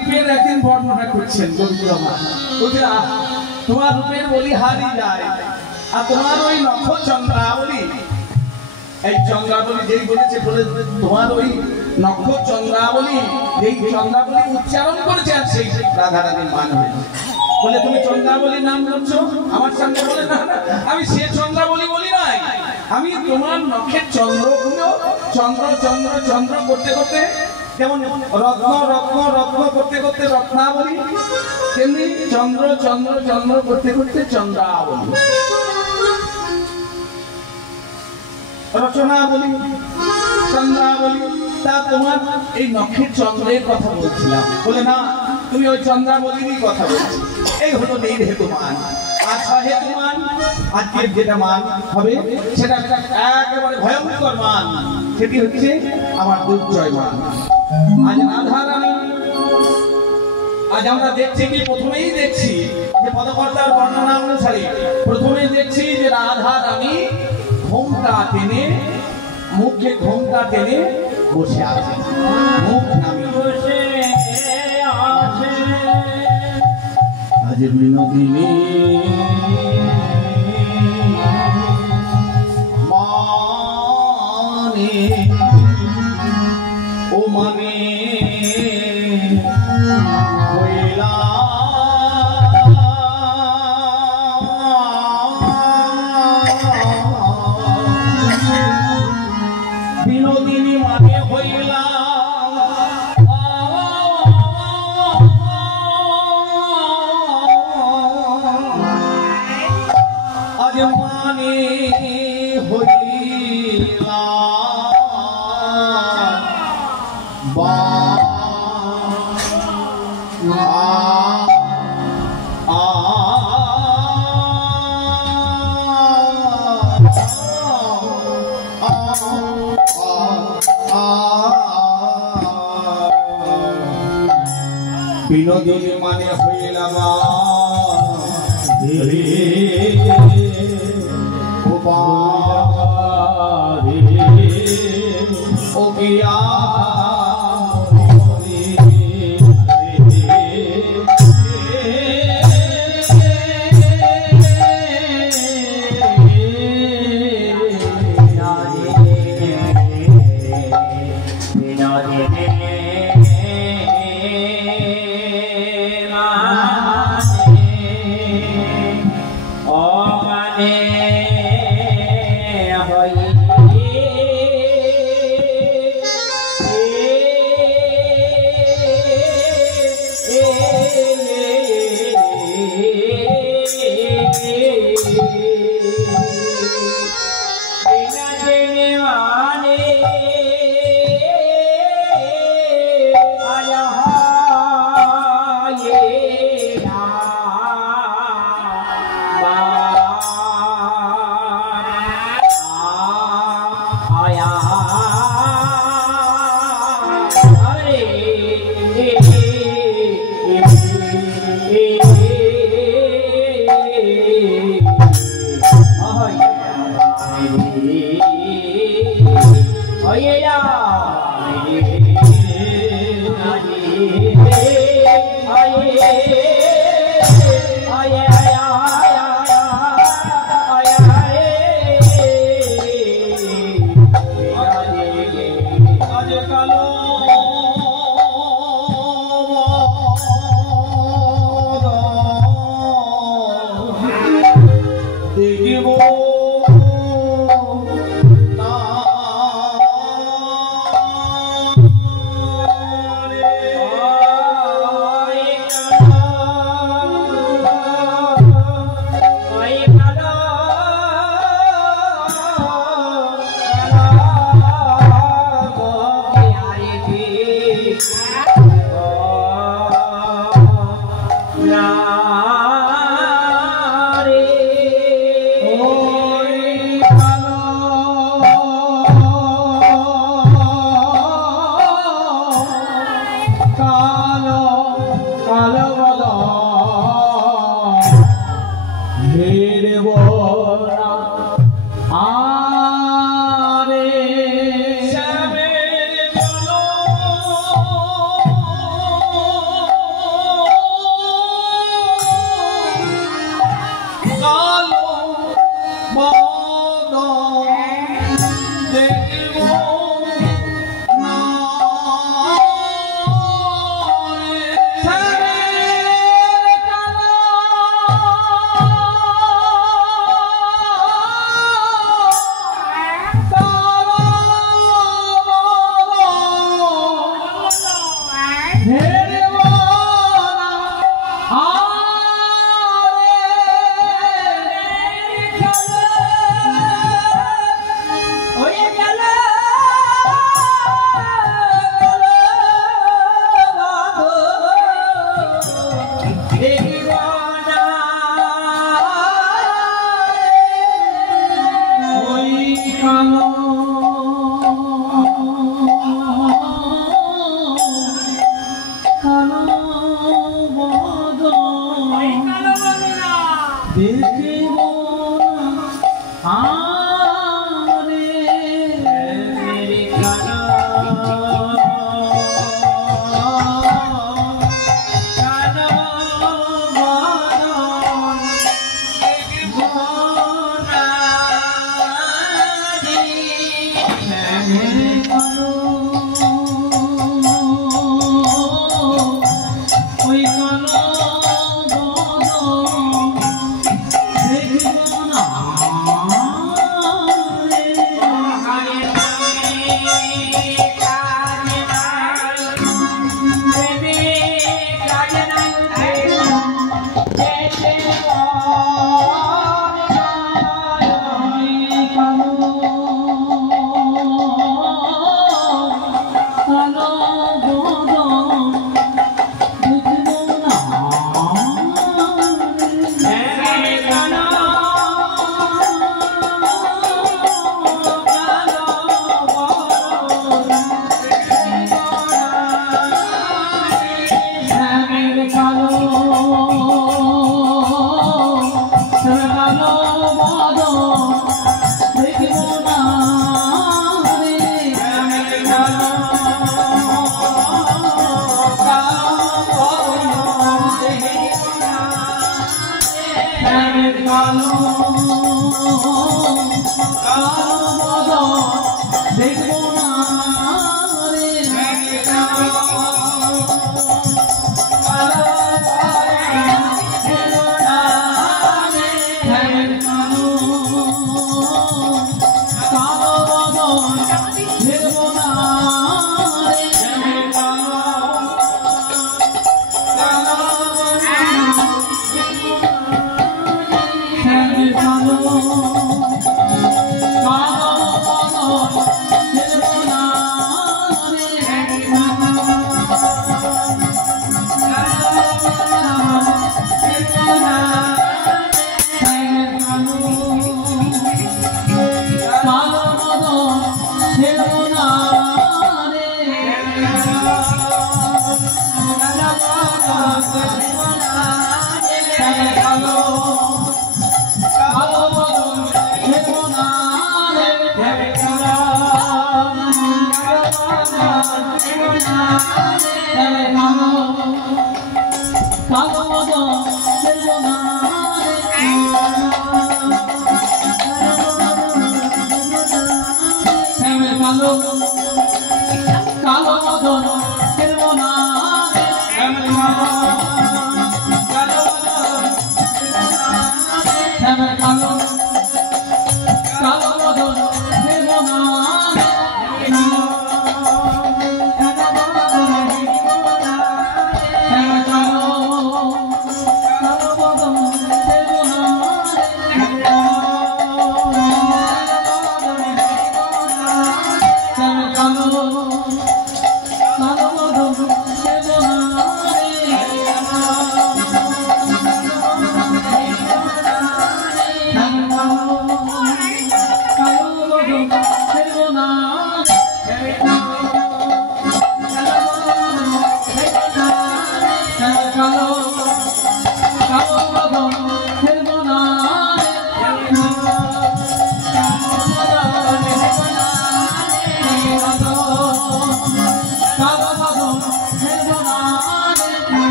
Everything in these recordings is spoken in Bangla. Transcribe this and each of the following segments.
রূপের একদিন বর্ণনা করছেন গোবিন্দমা, বলছে তোমার রূপের বলি হারিয়ে যায়, আর তোমার ওই নখ চন্দ্রাবলী, এই চন্দ্রাবলী যেই বলেছে, বলে তোমার ওই নখ চন্দ্রাবলী, এই চন্দ্রাবলী উচ্চারণ করেছে আর সেই রাধারানীর মান হয়েছে। বলে তুমি চন্দ্রাবলীর নাম করছো আমার সামনে, বলে না আমি সে চন্দ্রাবলী বলি নাই, আমি তোমার নখের চন্দ্রগুলো চন্দ্র চন্দ্র চন্দ্র করতে করতে, যেমন রত্ন রত্ন রত্ন করতে করতে রত্নাবলী, তেমনি চন্দ্র চন্দ্র চন্দ্র করতে করতে চন্দ্রাবলী, রচনা বলি চন্দ্রাবলী। তা তোমার এই নখের চন্দ্রের কথা বলছিলাম, বলে না তুমি ওই চন্দ্রাবলীরই কথা বলছো। এই হলো নির্হেতুমান। আচ্ছা হেতুমান, আজকের যেটা মান হবে সেটা একেবারে ভয়ঙ্কর মান, সেটি হচ্ছে আমার দুর্জয় মান। আজ রাধারানী, আজ আমরা দেখছি কি, প্রথমেই দেখছি যে পদকর্তার বর্ণনা অনুসারে প্রথমেই দেখছি যে রাধারানী ঘোমটা টেনে, মুখে ঘোমটা টেনে বসে আছে, মুখ নামিয়ে বসে আছে। আজ বিনোদিনী মানে ও মানে হইলা বিনোদিনী মানে হইলা আজ মানে হইলা বা বিনোদিনী মানে হইলাম ও গিয়া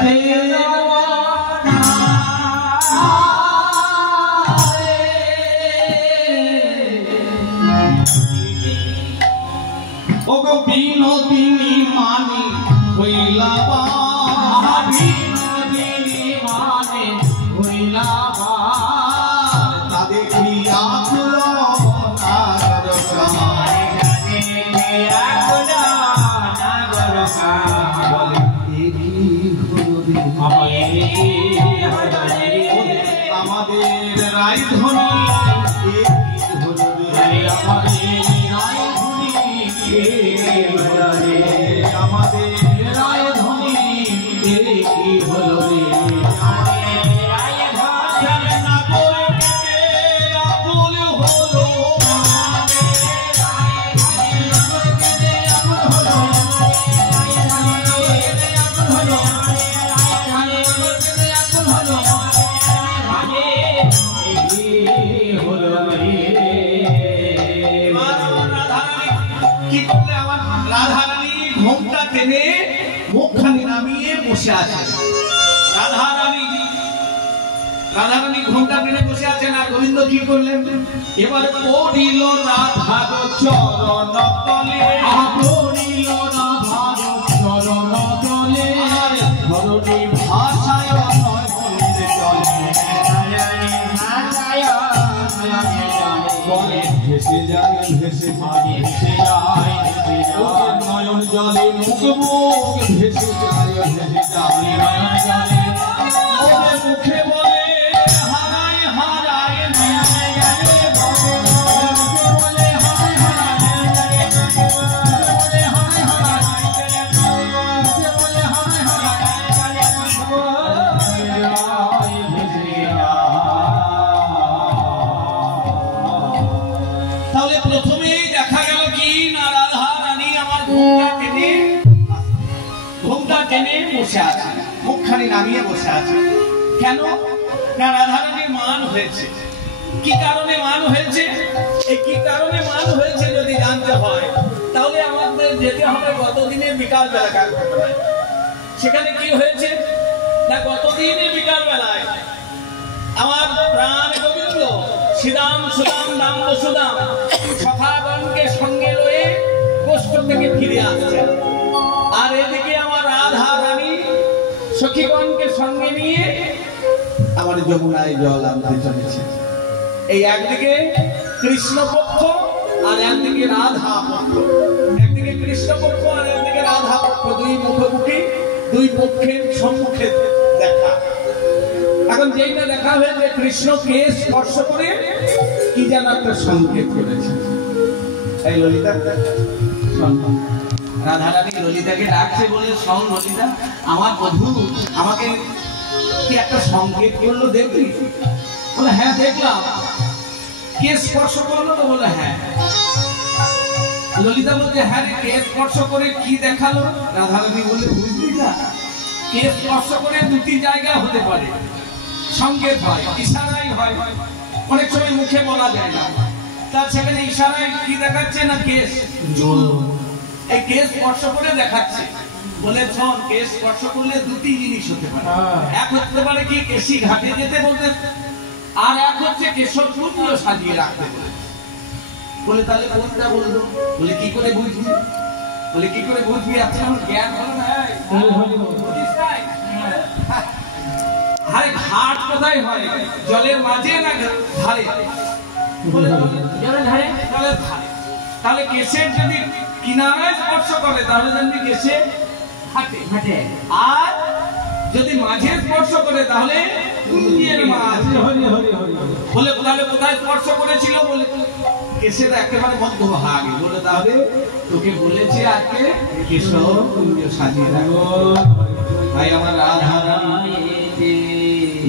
রাখতে ওগো বিনোদিনী মানি হইলা বিনোদিনী মানে হইলা তা দেখিয়া আমাদের রায়ধনী আমাদের রায়ধনী কি হলো রে মুখখানি নামিয়ে বসে আছেন। রাধারানী ঘোমটা টেনে বসে আছেন। আর গোবিন্দ কি করলেন? এবার পড়িল রাধার চরণ তলে, পড়িল রাধার চরণ তলে, ধরণী ভাষায় নয় বলতে চলে, বলে ভেসে যায় ভেসে যায় ভেসে যায় নয়ন জলে মুখ মুখ ভেসে যায় ভেসে যায় নয়ন জলে মুখে বলে হারায় হারায় তাহলে প্রথমেই দেখা গেল কি না রাধা রানী আমার ঘোমটা টেনে বসে আছে, মুখখানি নামিয়ে বসে আছে। কেন না রাধা রানীর মান হয়েছে। কি কারণে মান হয়েছে? এই কি কারণে মান হয়েছে যদি জানতে হয় তাহলে আমাদের যেতে হবে গতদিনের বিকাল বেলা কালক্ষেত্রায়। সেখানে কি হয়েছে না গতদিনের বিকাল বেলায় আমার প্রাণ গোবিন্দ শ্রীরাম সুদাম দাম বসুদাম সখাগণকে সঙ্গে লয়ে কষ্ট থেকে ফিরে আসছেন। আর এদিকে আমার রাধা রানী সখীগণকে সঙ্গে নিয়ে আমার যমুনায় জল আনতে চলেছে। এই একদিকে কৃষ্ণ পক্ষ আর একদিকে রাধা পক্ষ, একদিকে কৃষ্ণ পক্ষ আর একদিকে রাধা পক্ষ, দুই মুখোমুখি, দুই পক্ষের সম্মুখে দেখা। এখন যেটা দেখা হয়েছে কৃষ্ণকে স্পর্শ করে কি যেন একটা সংকেত করেছে। এই ললিতা রাধা রানী ললিতাকে ডাকছে, বলে শোন ললিতা, আমার বধূ আমাকে কি একটা সংকেত করলো দেখলি? বলে হ্যাঁ দেখলাম। কে স্পর্শ করলো? তো বলে হ্যাঁ। ললিতা বলছে হ্যাঁ রে, কে স্পর্শ করে কি দেখালো? রাধা রানী বলে বুঝলি না, কে স্পর্শ করে দুটি জায়গা হতে পারে, সংকেত হয়, ইশারাই হয়, অনেক সময় মুখে বলা যায় না। তার সেখানে ইশারায় কি দেখাচ্ছে না কেশ, এই কেশ স্পর্শ করে দেখাচ্ছে। বলে শোন, কেশ স্পর্শ করলে দুটি জিনিস হতে পারে। এক হতে পারে কি কেশি ঘাটে যেতে বলতে, আর এক হচ্ছে কেশরপুরগুলো সাজিয়ে রাখতে বলে। বলে তাহলে কোনটা বললো? বলে কি করে বুঝবি? বলে কি করে বুঝবি? আচ্ছা আমার জ্ঞান হলো না, বুঝিস নাই? আরে ঘাট কোথায় হয়? জলের মাঝে না ধারে? জলের ধারে। জলের ধারে। তাহলে কেশের যদি কিনারায় স্পর্শ করে তাহলে জানবি কেশে ঘাটে ঘাটে, আর যদি মাঝে স্পর্শ করে তাহলে কুঞ্জের মাঝ। বলে তাহলে কোথায় স্পর্শ করেছিল? বলে কেশের একেবারে মধ্যভাগে। বলে তাহলে তোকে বলেছে আজকে কেশর কুঞ্জ সাজিয়ে রাখো। তাই আমার রাধা রানী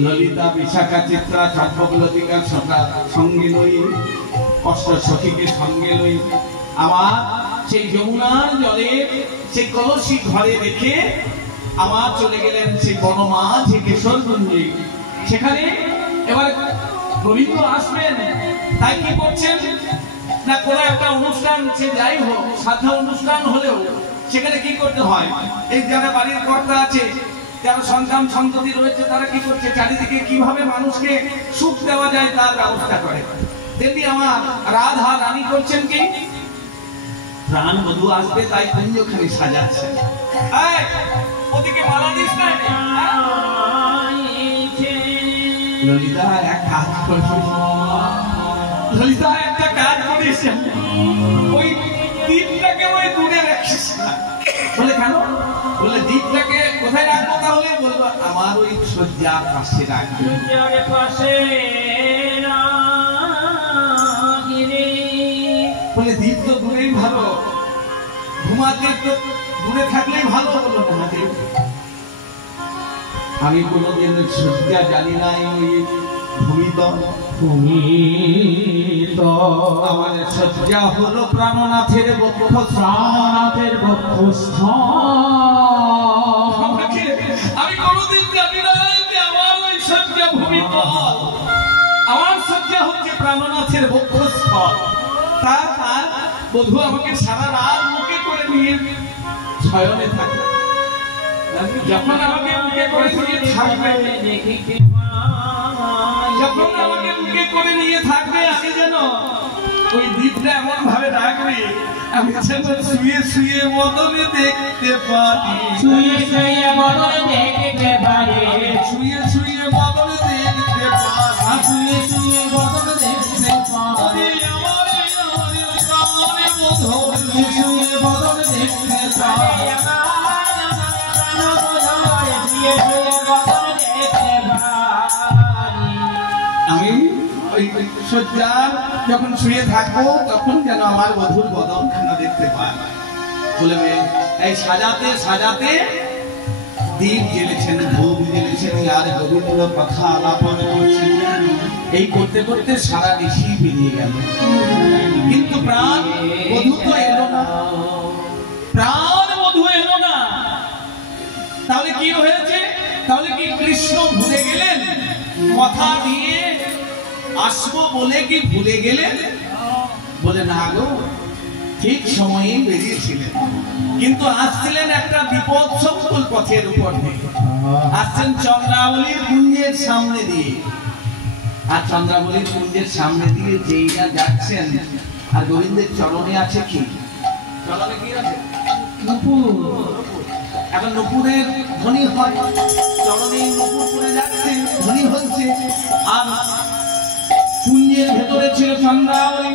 ললিতা বিশাখা চিত্রা চম্পকলতিকার সঙ্গে লই, অষ্ট সখীকে সঙ্গে লই আমার সেই যমুনার জলে সেই কলসি ঘরে রেখে আমার চলে গেলেন সেই বনমাঝ কেশরকুঞ্জে। সেখানে এবার গোবিন্দ আসবেন, তাই কি করছেন না কোনো একটা অনুষ্ঠান, সে যাই হোক সাধা অনুষ্ঠান হলেও সেখানে কি করতে হয়, এই যারা বাড়ির কর্তা আছে যারা সন্তান সন্ততি রয়েছে তারা কি করছে, চারিদিকে কিভাবে মানুষকে সুখ দেওয়া যায় তার ব্যবস্থা করে। তেমনি আমার রাধা রানী করছেন কি, প্রাণ বধূ আসবে তাই কুঞ্জখানি সাজাচ্ছে। ওদিকে মালা দিস না, ললিতা এক কাজ করছিস, ললিতা একটা কাজ করিস, ওই দ্বীপটাকে ওই দূরে রাখিস না। বলে কেন? বলে দ্বীপটাকে কোথায় রাখবো? তাহলে বলবো আমার ওই শয্যার পাশে রাখবে। বলে দ্বীপ তো দূরেই ভালো, ঘুমাতে তো দূরে থাকলেই ভালো। বলো মহাদেব আমি কোনোদিন শয্যা জানি নাই, ওই ভূমিতল আমার শয্যা হলো প্রাণনাথের প্রাণনাথের আমি কোনোদিন জানি না যে আমার ওই শয্যা ভূমিতল, আমার শয্যা হচ্ছে প্রাণনাথের বক্ষস্থল। তার বধূ আমাকে সারা রাত মুখে করে নিয়ে শয়নে থাকে, যখন আমাকে মুখে করে নিয়ে থাকবে, যখন আমাকে মুখে করে নিয়ে থাকবে, আমি যেন ওই দ্বীপটা এমন ভাবে রাখবে আমি যেন শুয়ে শুয়ে বদনে দেখতে পারি, শুয়ে শুয়ে বদনে দেখতে পারি, শুয়ে শুয়ে বদনে দেখতে পারি, শুয়ে শুয়ে বদনে দেখতে পারি, আমার বধূ শুয়ে বদনে দেখতে পারি। আমি ওই শয্যার যখন শুয়ে থাকবো তখন যেন আমার বধূর বদনখানা দেখতে পাই। বলে এই সাজাতে সাজাতে দীপ জ্বেলেছেন, ভোগ জ্বেলেছেন, আর গোবিন্দ কথা আলাপন করছেন। এই করতে করতে সারা নিশি বেরিয়ে গেল, কিন্তু প্রাণ বধূ তো এলো না, প্রাণ বধূ এলো না। তাহলে কি হয়েছে? তাহলে কি কৃষ্ণ ভুলে গেলেন? কথা দিয়ে আসবো বলে কি ভুলে গেলেন? বলে না গো, ঠিক সময়ে বেরিয়েছিলেন, কিন্তু আসছিলেন একটা বিপদ সংকুল পথের উপর দিয়ে, আসছেন চন্দ্রাবলীর কুঞ্জের সামনে দিয়ে। আর চন্দ্রাবলীর কুঞ্জের সামনে দিয়ে যেই না যাচ্ছেন, আর গোবিন্দের চরণে আছে কি? চরণে কি আছে? নুপুর। এখন নুপুরের ধ্বনি হয়, চরণে নুপুর করে যাচ্ছে, ধ্বনি হচ্ছে। আর কুঞ্জের ভেতরে ছিল চন্দ্রাবলী।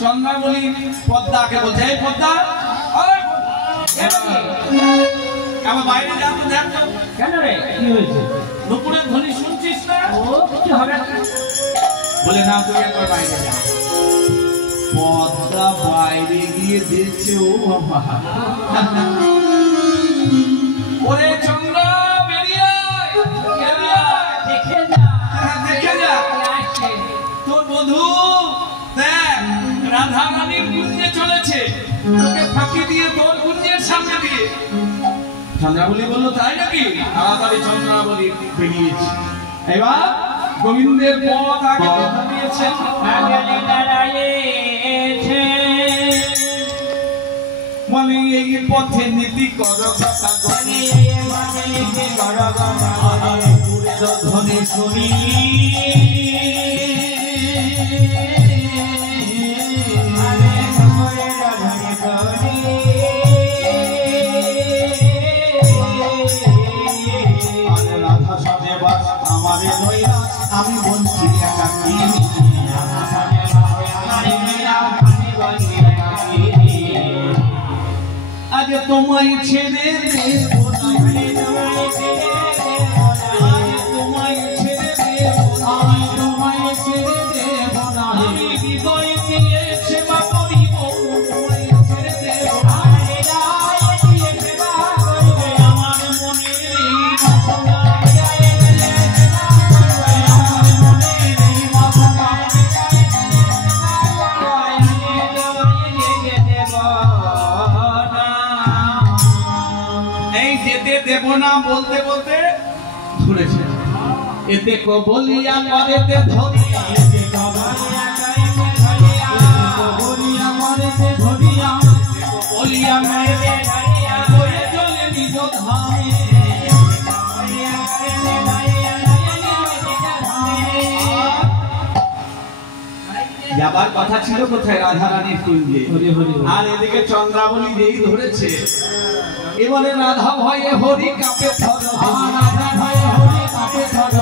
চন্দ্রাবলী পদ্মাকে বলছে, এই পদ্মা, আমার বাইরে যা তো দেখ। কেন রে, কি হয়েছে? নুপুরের ধ্বনি শুনছিস না? ও কিছু হবে না। বলে না, তুই একবার বাইরে যা। পদ্মা বাইরে গিয়ে দেখছে, ও বাবা, ওরে চন্দ্রা বেরিয়ে দেখে যা, দেখে যা তোর বধূ দেখ রাধা রানীর কুঞ্জে চলেছে, তোকে ফাঁকি দিয়ে তোর কুঞ্জের সামনে দিয়ে। চন্দ্রাবলী বললো, তাই নাকি? তাড়াতাড়ি চন্দ্রাবলী বেরিয়েছে। এবার গোবিন্দের পথ আগে দিয়েছেন, মানে এই পথে নীতি কর ধ্বনি শুনি, রাধা সাজে বাস আমারে নইরা, আমি বলছি একাকি, আজ তোমায় ছেড়ে দেব না, তোমায় ছেড়ে দেব না, তোমায় ছেড়ে দেব না, আমি হৃদয় দিয়ে সেবা করিব, তোমায় ছেড়ে দেব না, আমার মনের বাসনা, দেব না বলতে বলতে ধরেছে। এতে কো বলিয়া করেতে ধরিয়া, এতে কো বলিয়া করেতে ধরিয়া, বলিয়া করেতে ধরিয়া, বলিয়া করেতে ধরিয়া, বলে চলে নিজ ধামে, যাবার কথা ছিল কোথায়? রাধারানীর কুঞ্জে। আর এদিকে চন্দ্রাবলী যেই ধরেছে, এবারে রাধা ভয়ে হরি কাঁপে থর, রাধা ভয়ে হরি কাঁপে থর,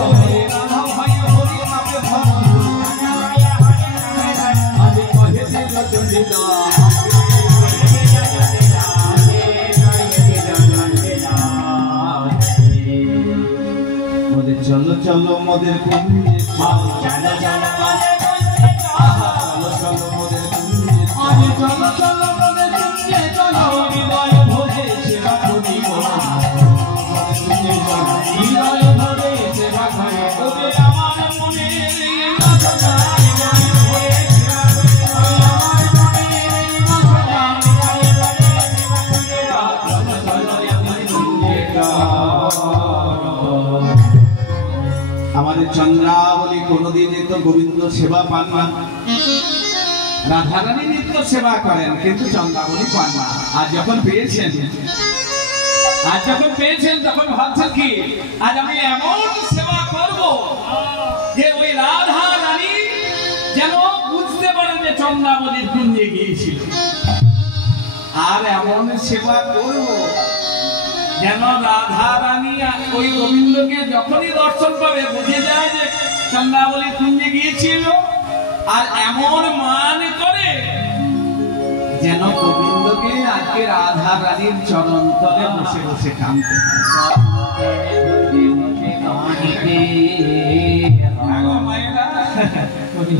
রাধা ভয়ে হরি কাঁপে থর, আরে কহে দিল চন্ডিদা, মোদের চলো চলো মোদের কুঞ্জে, চলো চলো মোদের কুঞ্জে, আরে চলো চলো মোদের কুঞ্জে চলো, হৃদয় ভরে সেবা করি হৃদয় ভরে সেবা করি, ওরে আমার মনে আমাদের চন্দ্রাবলী কোনদিন তো গোবিন্দ সেবা পান না। রাধারানী নিত্য সেবা করেন, কিন্তু চন্দ্রাবলী পান না। আজ যখন পেয়েছেন তখন ভাবছেন কি, আজ আমি এমন সেবা করব যে ওই রাধা রানী যেন বুঝতে পারে যে চন্দ্রাবলীর কুঞ্জে গিয়েছিল। আর এমন সেবা করব যেন রাধা রানী ওই গোবিন্দকে যখনই দর্শন পাবে বুঝে যায় যে চন্দ্রাবলী কুঞ্জে গিয়েছিল, আর এমন মান করে যেন গোবিন্দকে আজকে রাধা রানীর চরণ তলে বসে বসে কাঁদতে।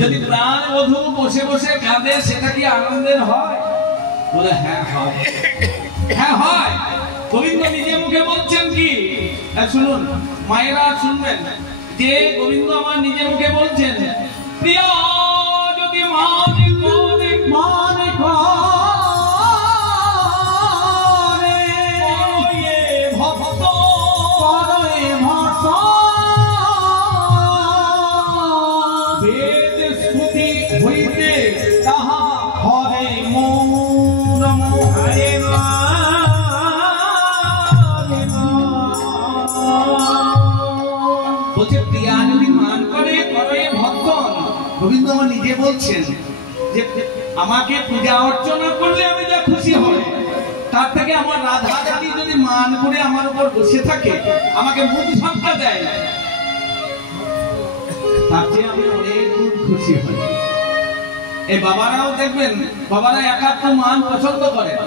যদি প্রাণ বধূ বসে বসে কাঁদে সেটা কি আনন্দের হয়? বলে হ্যাঁ হয়, হ্যাঁ হয়। গোবিন্দ নিজে মুখে বলছেন কি, শুনুন মায়েরা শুনবেন, যে গোবিন্দ আমার নিজে মুখে বলছেন, প্রিয়া যদি মানে করে মানে করে ভক্ত করে ভক্ত, বেদ স্তুতি হইতে তাহা হরে মৌন হরে মা। বলছে প্রিয়া যদি মান করে করে ভক্তন, গোবিন্দ আমার নিজে বলছেন যে আমাকে পূজা অর্চনা করলে আমি যা খুশি হবে, তার থেকে আমার রাধা রানী যদি মান করে আমার উপর বসে থাকে, আমাকে মুখ ঝাপটা দেয়, তার চেয়ে আমি অনেক খুশি হই। এই বাবারাও দেখবেন, বাবারা একাত্ম মান পছন্দ করেন,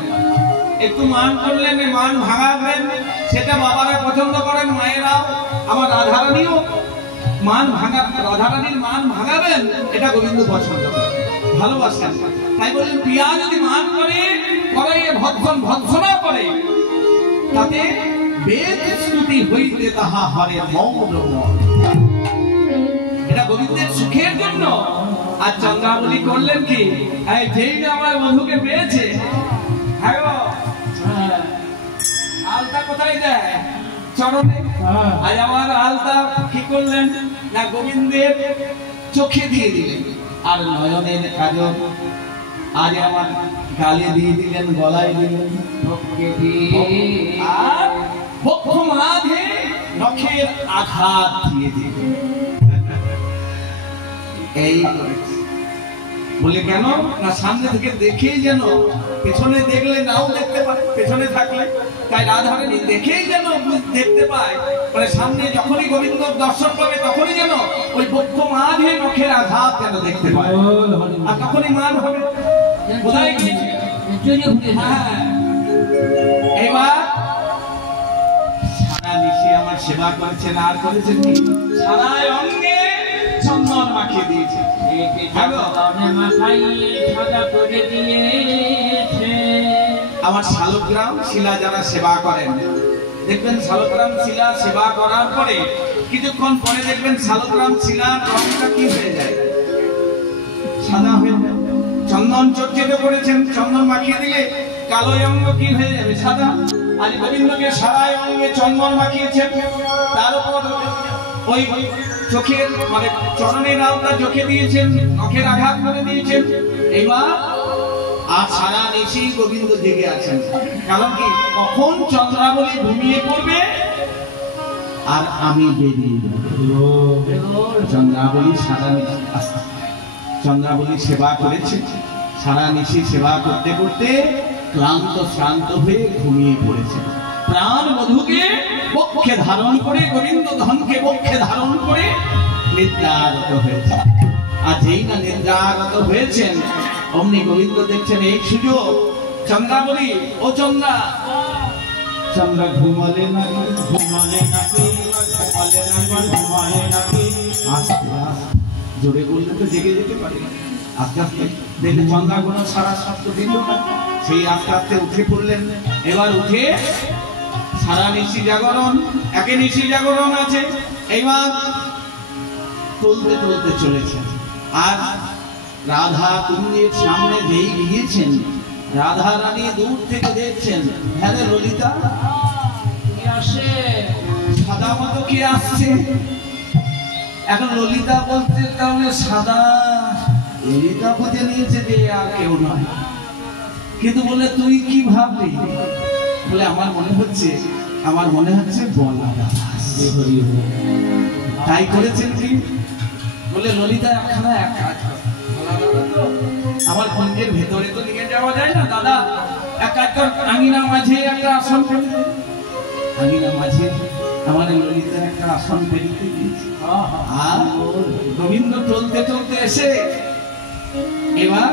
একটু মান করলেন মান ভাঙাবেন, সেটা বাবারা পছন্দ করেন। মায়েরাও আমার রাধারানীও মান ভাঙা, রাধারানীর মান ভাঙাবেন, এটা গোবিন্দ পছন্দ করেন, ভালোবাসেন। তাই বললেন প্রিয়া যদি মান করে করে ভৎসনা করে, তাতে বেদ স্তুতি হইতে তাহা হরে মৌন। এটা গোবিন্দের সুখের জন্য। আর চন্দ্রাবলী করলেন কি, যেই না আমার বন্ধুকে পেয়েছে, আলতা কোথায় দেয়? চরণে। আজ আমার আলতা কি করলেন না, গোবিন্দের চোখে দিয়ে দিলেন, আর নয়নের কাজল আজ আমার গালে দিয়ে দিলেন, গলায় দিলেন, আর বক্ষ মাঝে নখের আঘাত দিয়ে দিলেন। এই বলে কেন না, সামনে থেকে দেখেই যেন, পেছনে দেখলে নাও দেখতে পায়, পেছনে থাকলে, তাই রাধারানী দেখেই যেন দেখতে পায়, মানে সামনে যখনই গোবিন্দ দর্শন পাবে তখনই যেন ওই বক্ষ মাঝে নখের আঘাত যেন দেখতে পায়, আর তখনই মান হবে। কোথায় গিয়েছে? হ্যাঁ, এবার সারা নিশি আমার সেবা করেছেন, আর করেছেন কি, সারা অঙ্গে চন্দন মাখিয়ে দিয়েছে। আমার শালগ্রাম শিলা যারা সেবা করেন, দেখবেন শালগ্রাম শিলা সেবা করার পরে কিছুক্ষণ পরে দেখবেন শালগ্রাম শিলার রংটা কি হয়ে যায়, সাদা হয়ে যায়। চন্দন চর্চিত করেছেন, চন্দন মাখিয়ে দিলে কালো অঙ্গ কি হয়ে যাবে, সাদা। আজ গোবিন্দকে সারা অঙ্গে চন্দন মাখিয়েছেন, তার উপর ওই চোখের মানে চরণের আলতা চোখে দিয়েছেন, নখের আঘাত করে দিয়েছেন। এবার আর সারা নিশি গোবিন্দ জেগে আছেন, কারণ কি, কখন চন্দ্রাবলী ঘুমিয়ে পড়বে আর আমি বেরিয়ে যাব। চন্দ্রাবলী সারা নিশি চন্দ্রাবলী সেবা করেছে। সারা নিশি সেবা করতে করতে ক্লান্ত শ্রান্ত হয়ে ঘুমিয়ে পড়েছে। প্রাণ মধুকে পক্ষে ধারণ করে, গোবিন্দ ধনকে পক্ষে ধারণ করে নিদ্রাগত হয়েছে। আর যেই না নিদ্রাগত হয়েছেন, অমনি গোবিন্দ দেখছেন এই সুযোগ। চন্দ্রাবলী, ও চন্দ্রা, চন্দ্রা ঘুমালে নাকি, ঘুমালে নাকি, ঘুমালে নাকি, ঘুমালে নাকি। আস্তে আস্তে, জোরে বললে তো জেগে যেতে পারে। আস্তে আস্তে দেখে চন্দ্রা কোনো সারা শব্দ দিল না। সেই আস্তে আস্তে উঠে পড়লেন। এবার উঠে সারা নিশি জাগরণ, একে নিশি জাগরণ আছে, এইবার তুলতে তুলতে চলেছেন। আর রাধা কুঞ্জের সামনে যেই গিয়েছেন, রাধা রানী দূর থেকে দেখছেন, হ্যাঁ ললিতা আসে, সাদা মতো কে আসছে। এখন ললিতা বলতে কারণে সাদা, ললিতা বুঝে নিয়েছে যে আর কেউ নয়। কিন্তু বলে তুই কি ভাবলি? বলে আমার মনে হচ্ছে বলা দাদা। তাই করেছেন কি? বলে ললিতা একখানা এক কাজ কর, আমার কুঞ্জের ভেতরে তো নিয়ে যাওয়া যায় না দাদা, এক কাজ কর, আঙিনার মাঝে একটা আসন পেতে দে। আঙিনার মাঝে আমার ললিতা একটা আসন পেতে দিয়েছে। আর গোবিন্দ চলতে চলতে এসে এবার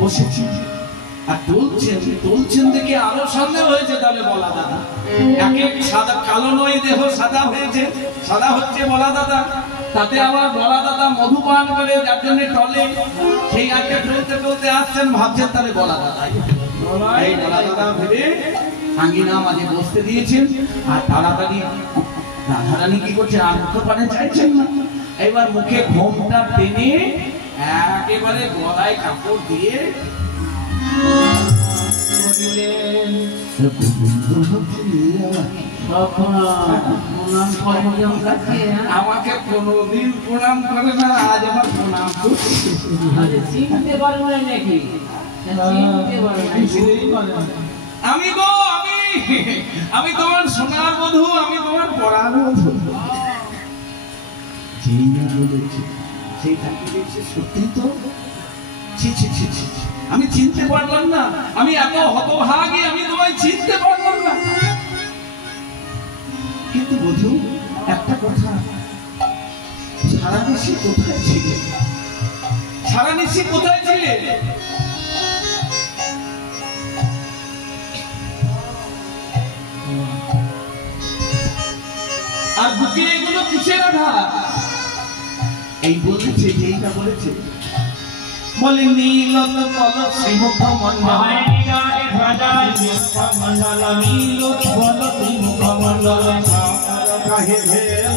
বসেছি। আর তুলছেন দেখে আরো সন্দেহ হয়েছে। তাহলে বলা দাদা একে সাদা, কালো নয় দেহ সাদা হয়েছে, সাদা হচ্ছে বলা দাদা। তাতে আবার বলা দাদা মধু পান করে, যার জন্য টলে। সেই আগে চলতে চলতে আসছেন, ভাবছেন তাহলে বলা দাদা। এই বলা দাদা ভেবে আঙ্গিনা মাঝে বসতে দিয়েছেন। আর তাড়াতাড়ি রাধারানী কি করছে, আর মুখ পানে চাইছেন না। এবার মুখে ঘোমটা টেনে একেবারে গলায় কাপড় দিয়ে আমাকে কোনদিন প্রণাম করে না, আজ আমার প্রণাম চিনতে পারবো নাকি? আমি গো, আমি তোমার সোনার বধূ, আমি তোমার পরার বধূ। যেই না বলেছি সেই তাকে দেখছি সত্যি তো। আমি চিনতে পারলাম না, আমি এত হতভাগী, আমি তোমায় চিনতে পারলাম না। কিন্তু বধূ একটা কথা, সারা নিশি কোথায় ছিলে? সারা নিশি কোথায় ছিলে? আর বুকে এগুলো কিসের আঘাত? এই বলেছে, যেইটা বলেছে, বলে নীলত পলক শ্রীমুখ মন্ডল, নীলত পলক শ্রীমুখ মন্ডল কাহে ভেল।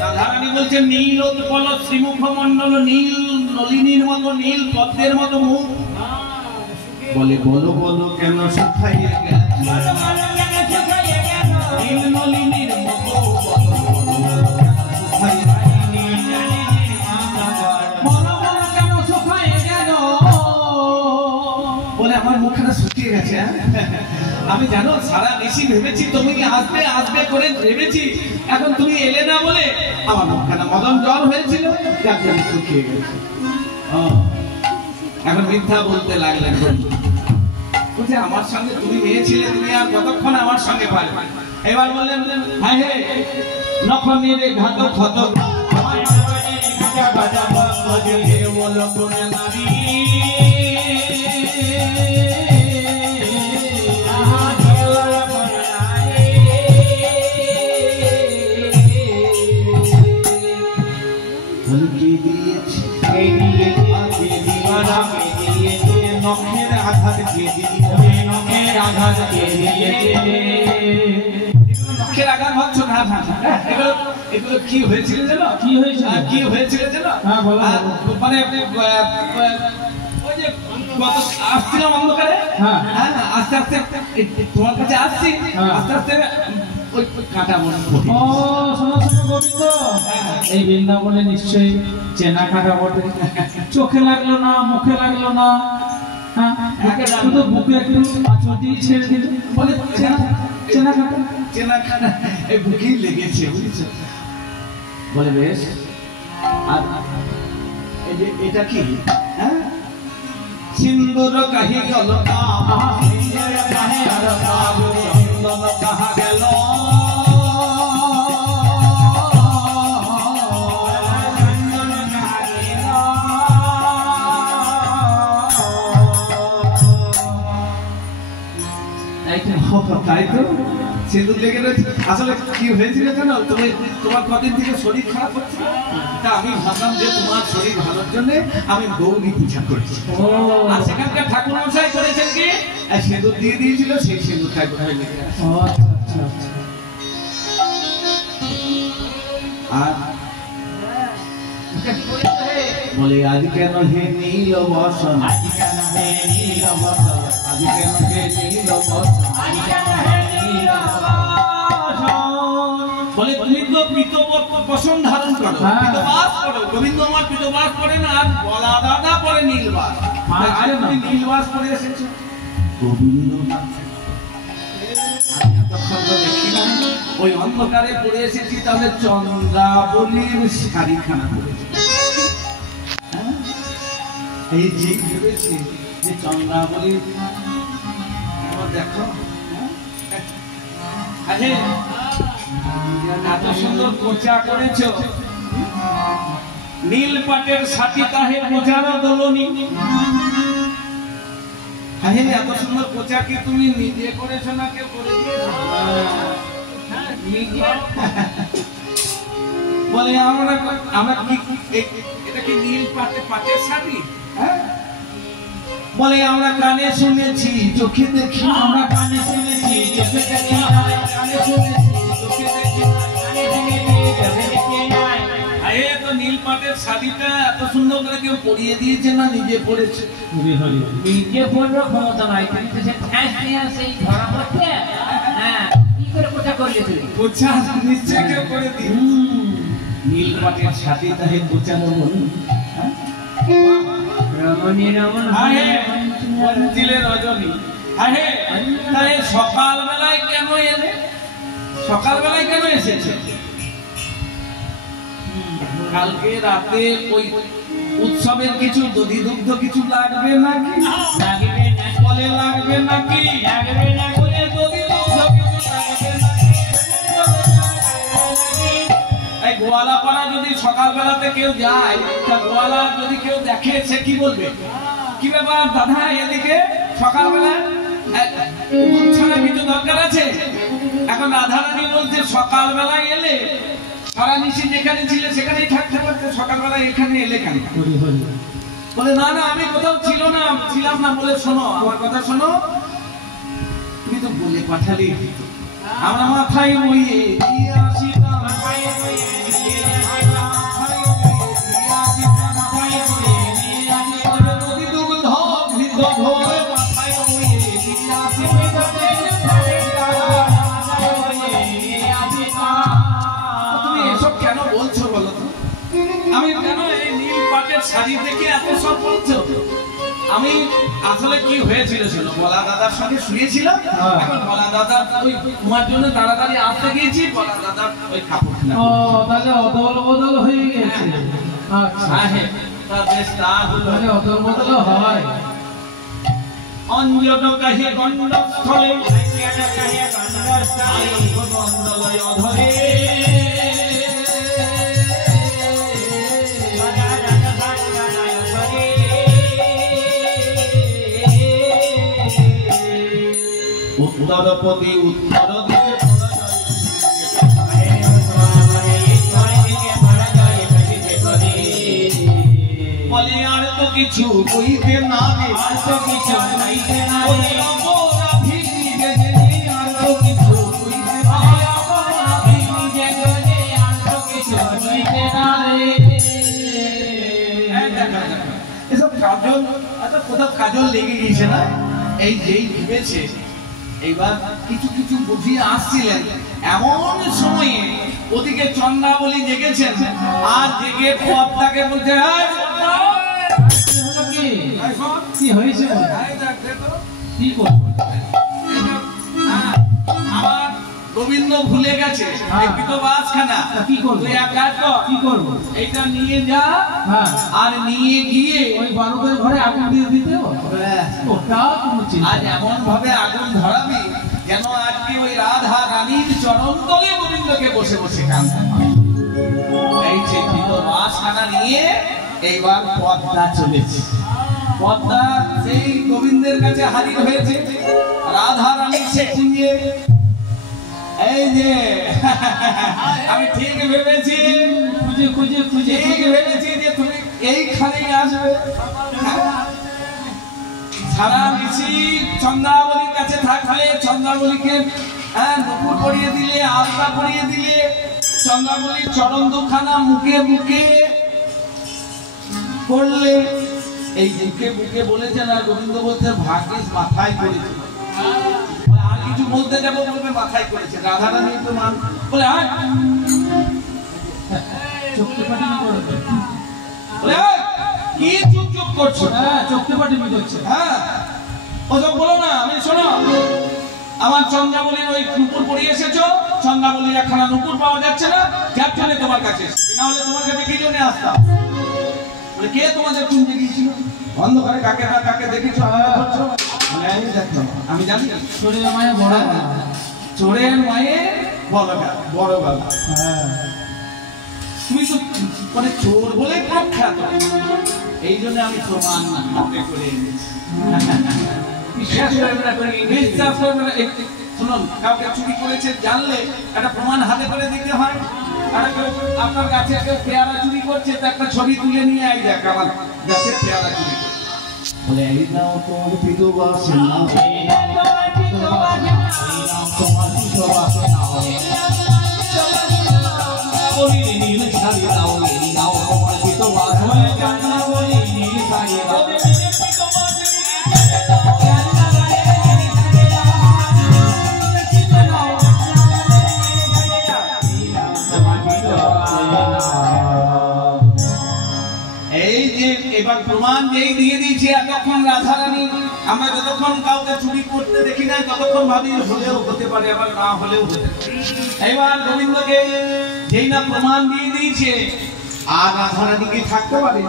রাধারানী বলছেন নীলোৎপল শ্রীমুখ মন্ডল, নীল নলিনীর মতো, নীল পদ্মের মতো মুখ। বলে বলো বলো কেন শুকাইয়ে গেল, নীল নলিনীর মতো আমার মুখখানা শুকিয়ে গেছে। আমি জানো সারা নিশি ভেবেছি তুমি আসবে আসবে করে ভেবেছি, এখন তুমি এলে না বলে আমার মুখখানা মদন জল হয়েছিল, যার জন্য শুকিয়ে গেছে। এখন মিথ্যা বলতে লাগলেন। বলছে আমার সঙ্গে তুমি মেয়ে ছিলে, তুমি আর কতক্ষণ আমার সঙ্গে পারবে? এবার বললেন হ্যাঁ হে নখনের ঘাত ক্ষত নারী নখের আঘাত দিয়ে দিয়েছে, নখের আঘাত দিয়ে দিয়েছে। নখের আঘাত হচ্ছে না, এগুলো কি হয়েছিল জানো? কি হয়েছিল? কি হয়েছিল জানো? হ্যাঁ বলো। মানে ওই যে আসছিলাম অন্ধকারে, হ্যাঁ আস্তে আস্তে তোমার কাছে আসছি, আস্তে আস্তে ওই কাঁটা মনে পড়ে। ও শোনো শোনো গোবিন্দ, এই বৃন্দাবনে নিশ্চয়ই চেনা কাটা বটে। চোখে লাগলো না, মুখে লাগলো না, হ্যাঁ শুধু বুকে একটু আঁচড় দিয়ে ছেড়ে দিল, বলে চেনা কাটা। চেনা কাটা এই বুকেই লেগেছে, বুঝেছো? বলে বেশ, আর এই যে এটা কি? হ্যাঁ, সিন্দুর কাহি গেল না, সিন্দুর কাহি গেল না, চন্দন কাহা গেল। তাই তো সিঁদুর লেগে রয়েছে। আসলে কি হয়েছিল জানো? তোমার কদিন থেকে শরীর খারাপ হচ্ছে, তা আমি ভাবলাম যে তোমার শরীর ভালোর জন্য আমি গৌরী পূজা করেছি। আর সেখানকার ঠাকুর মশাই করেছেন কি, সিঁদুর দিয়ে দিয়েছিল, সেই সিঁদুরটাই কোথায় লেগে আছে। আর বলে আজ কেন হে নীল বসন, আজ কেন হে নীল বসন, আজ কেন হে নীল বসন, আজ কেন হে নীল বসন। বলে তুমি তো পিতবসন ধারণ করো, পিতবাস করো। গোবিন্দ আমার পিতবাস করেন আর গলা দাদা পরে নীলবাস। আজ তুমি নীলবাস পরে এসেছো গোবিন্দ। ওই অন্ধকারে পড়ে এসেছি, তাহলে চন্দ্রাবলীর শাড়িখানা পড়েছি। এই যে ভেবেছি যে চন্দ্রাবলী দেখো, এত সুন্দর কোচা করেছো, নীল পাটের সাথী তাহে কোচারও দোলনি। হ্যাঁ, এত সুন্দর কোচা কি তুমি নিজে করেছো না কেউ করে দিয়েছো? বলে আমরা কি এটা কি নীল পাটের শাড়ি? বলে আমরা কানে শুনেছি, চোখে দেখি, আমরা কানে শুনেছি, চোখে দেখি, কানে শুনেছি, চোখে দেখি, তো নীল পাটের শাড়িটা এত সুন্দর করে কেউ পরিয়ে দিয়েছে না নিজে পরেছে? নিজে পড়লো ক্ষমতা নাই, কিন্তু সে ঠ্যাস নিয়ে সেই ধরা পড়ছে। হ্যাঁ, কি করে কোথা করলে তুমি? কোচা নিশ্চয় কেউ করে দি। নীল পাটের শাড়ি তাহে কোচানো মন, রমণী রমণ মঞ্জিলে রজনী। আরে তাই সকাল বেলায় কেন এলে? সকাল বেলায় কেন এসেছে? কালকে রাতে ওই উৎসবের কিছু দধি দুগ্ধ কিছু লাগবে নাকি? লাগবে না। বলে লাগবে নাকি? লাগবে না। বলে দধি দুগ্ধ কিছু লাগবে নাকি? এই গোয়ালা পাড়া যদি সকাল বেলাতে কেউ যায়, তা গোয়ালা যদি কেউ দেখে, সে কি বলবে? কি ব্যাপার দাদা এদিকে সকাল বেলা দুধ ছাড়া কিছু দরকার আছে? এখন রাধারানী বলছে সকাল বেলায় এলে, সারা নিশি যেখানে ছিলে সেখানেই থাকতে পারতে, সকাল বেলায় এখানে এলে কেন? বলে না না, আমি কোথাও ছিলাম না। বলে শোনো, আমার কথা শোনো, তুমি তো বলে পাঠালে, আমার মাথায় বইয়ে দিয়ে আসিতাম, মাথায় বইয়ে দিয়ে আসিতাম, নদী দুগ্ধ ঘৃত ভোরে মাথায় বইয়ে দিয়ে আসিতাম। তুমি এসব কেন বলছো বলো তো? আমি কেন এই নীল পাটের শাড়ি দেখে এত সব বলছো? আমি আসলে কি হয়েছিল ছিল, বলা দাদার সঙ্গে শুয়েছিলাম। এখন বলা দাদা ওই তোমার জন্য তাড়াতাড়ি আসতে গিয়েছি, বলা দাদা ওই কাপড় কিনা। ও তাহলে অদল বদল হয়ে গেছে। আচ্ছা হ্যাঁ, তা বেশ, তা হলো। তাহলে অদল বদল হয়। অঞ্জন কাহে গণ্ডস্থলে, গণ্ডলয় অধরে, উত্তরপতি উত্তর দিকে বলে আর তো কিছু কইতে না রে, আর তো কিছু কইতে না রে, অপরাধী নিজে জেনে, আর তো কিছু কইতে না রে, অপরাধী নিজে জেনে, আর তো তো কাজল লেগে গিয়েছে না, এই যেই ভেবেছে এইবার কিছু কিছু বুঝিয়ে আসছিলেন, এমন সময়ে ওদিকে চন্দ্রাবলী জেগেছেন, আর জেগে পদ্মাকে বলছে, "এই পদ্মা, কি হয়েছে? এই দেখ, দে তো। কি করবো? হ্যাঁ, আমার গোবিন্দ ভুলে গেছে এই পিতবাসখানা, কি করবো? তুই এক কাজ কর, কি করবো? এইটা নিয়ে যা, হ্যাঁ, আর নিয়ে গিয়ে ওই বারুদের ঘরে আগুন দিয়ে দিতে হবে। ওটা কোনো চিন্তা আজ এমন ভাবে আগুন ধরাবি যেন আজকে ওই রাধা রানীর চরণ তলে গোবিন্দকে বসে বসে কাঁদতে হয়। এই যে পিতবাসখানা নিয়ে এইবার পদ্মা চলেছে। পদ্মা সেই গোবিন্দের কাছে হাজির হয়েছে, রাধা রানীর সে খুঁজে, এই যে আমি ঠিক ভেবেছি, খুঁজে খুঁজে খুঁজে ঠিক ভেবেছি যে তুমি এইখানেই আসবে। সারা মিছি চন্দ্রাবলীর কাছে থাকলে, চন্দ্রাবলীকে নুপুর পরিয়ে দিলে, আলতা পরিয়ে দিলে, চন্দ্রাবলীর চরণ দুখানা মুখে মুখে করলে, এই বুকে বুকে বলেছেন, আর গোবিন্দ বলতে ভাগ্যিস মাথায় করেছে। আর কিছু বলতে যাবো বলবে মাথায় করেছে। রাধা রানী তো মান বলে, চোখে পাটিনি করবে। বলে, কি চুপ চুপ করছো? হ্যাঁ, চোখে পাটিনি করছে। হ্যাঁ, ওসব বলো না। আমি শোনো, আমার চন্দ্রাবলীর ওই নুপুর পরিয়ে এসেছো, চন্দ্রাবলীর একখানা নুপুর পাওয়া যাচ্ছে না, যার জন্য তোমার কাছে এসেছি, না হলে তোমার কাছে কি জন্য আসতাম? বলে, কে তোমাদের চুমতে গিয়েছিল? অন্ধকারে কাকে না কাকে দেখেছো? বলে, আমি দেখলাম, আমি জানি চোরের মায়া বড় গলা। চোরের মায়ে বড় গলা। হ্যাঁ, তুমি তো মানে চোর বলে প্রখ্যাত, এই জন্য আমি প্রমাণ হাতে করে এনেছি। বিশ্বাস করবে না, বিশ্বাস করবে না। শুনুন, কাউকে চুরি করেছে জানলে একটা প্রমাণ হাতে করে দিতে হয়। আর কেউ আপনার গাছে কেউ পেয়ারা চুরি করছে, তো একটা ছবি তুলে নিয়ে আই দেখ আমার গাছের পেয়ারা চুরি করছে। বলে, এই নাও তোমার পিতবাসে নাও, এই নাও তোমার পিতবাসে নাও, বলি নীল শাড়ি নাও, এই নাও তোমার পিতবাসে নাও, বলি নীল শাড়ি নাও। এই যে এবার প্রমাণ যেই দিয়ে দিয়েছে, এতক্ষণ রাধা রানী, আমরা যতক্ষণ কাউকে চুরি করতে দেখি না ততক্ষণ ভাবি হলেও হতে পারে, আবার না হলেও হতে পারে। এবার গোবিন্দকে যেই না প্রমাণ দিয়ে দিয়েছে, আর রাধা রানী কি থাকতে পারে?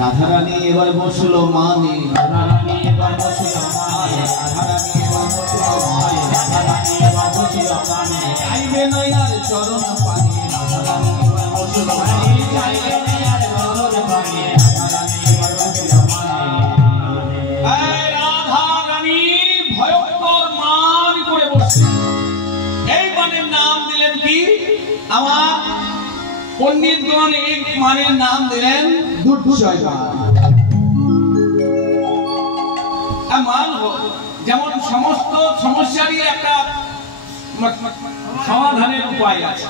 রাধা রানী এবার বসলো মানে, রাধা রানী এবার বসলো মানে, রাধা রানী এবার বসলো মানে, রাধা রানী এবার বসলো মানে, চাইবে না আর চরণ পানি, রাধা রানী এবার বসলো মানে, চাইবে না আর চরণ পানি, রাধা রানী এবার বসলো মানে। এই রাধা রানী ভয়ঙ্কর মান করে বসছে। এই মানের নাম দিলেন কি? আমার পণ্ডিতগণ এই মানের নাম দিলেন দুর্জয় মান। যেমন সমস্ত সমস্যারই একটা সমাধানের উপায় আছে,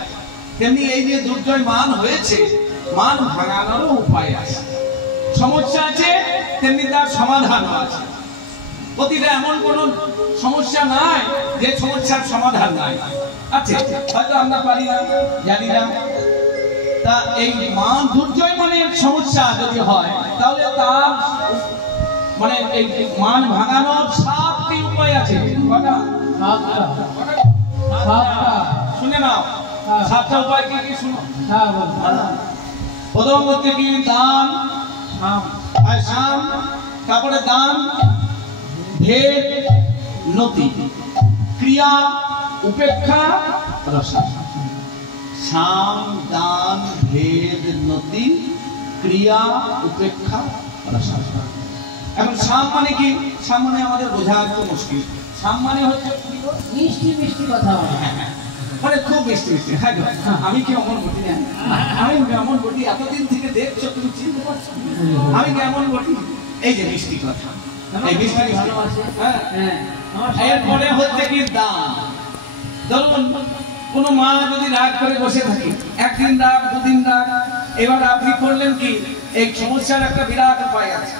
তেমনি এই যে দুর্জয় মান হয়েছে, মান ভাঙানোরও উপায় আছে। সমস্যা আছে, তেমনি তার সমাধানও আছে। প্রতিটা এমন কোন সমস্যা নাই যে সমস্যার সমাধান নাই। আচ্ছা, হয়তো আমরা পারি না, জানি না। তা এই মান দুর্জয় মানের সমস্যা যদি হয়, তাহলে তার মানে এই মান ভাঙানোর 7টি উপায় আছে। কটা? 7টা। শুনে নাও, 7টা উপায় কি কি শুনো। হ্যাঁ, বল। প্রথম হচ্ছে কি? দান, শাম, তারপরে দান, ভেদ, নতি, ক্রিয়া, উপেক্ষা, রসা। শাম, দান, ভেদ, নতি, ক্রিয়া, উপেক্ষা, রসা। এখন শাম মানে কি? শাম মানে আমাদের বোঝা একটু মুশকিল। শাম মানে হচ্ছে মিষ্টি মিষ্টি কথা বলে। মানে খুব মিষ্টি মিষ্টি। আমি কি অমন ঘটি না? আমি কেমন ঘটি এতদিন থেকে দেখছো, তুমি চিনতে পারছো আমি কেমন ঘটি? এই যে মিষ্টি কথা, এই মিষ্টি ভালোবাসে। হ্যাঁ, এরপরে হচ্ছে কি? দান। ধরুন কোন মা যদি রাগ করে বসে থাকে, একদিন রাগ, দুদিন রাগ, এবার আপনি করলেন কি? এই সমস্যার একটা বিরাট উপায় আছে।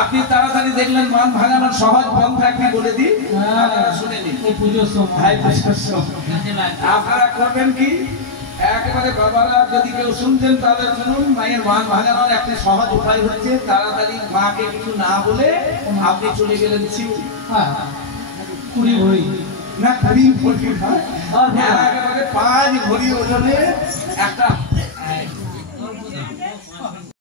আপনি তাড়াতাড়ি দেখলেন মান ভাঙানোর সহজ পন্থা কি বলে দিই, হ্যাঁ, আপনারা শুনে নিন। এই পুজোর সময় ভাই পুজোর সময় আপনারা করবেন কি, একেবারে বাবারা যদি কেউ শুনছেন তাহলে শুনুন, মায়ের মান ভাঙানোর একটা সহজ উপায় হচ্ছে তাড়াতাড়ি মাকে কিছু না বলে আপনি চলে গেলেন শিউরি। হ্যাঁ, 20 ভরি না 20 ভরি নয়, আর হ্যাঁ। একেবারে 5 ভরি ওজনে একটা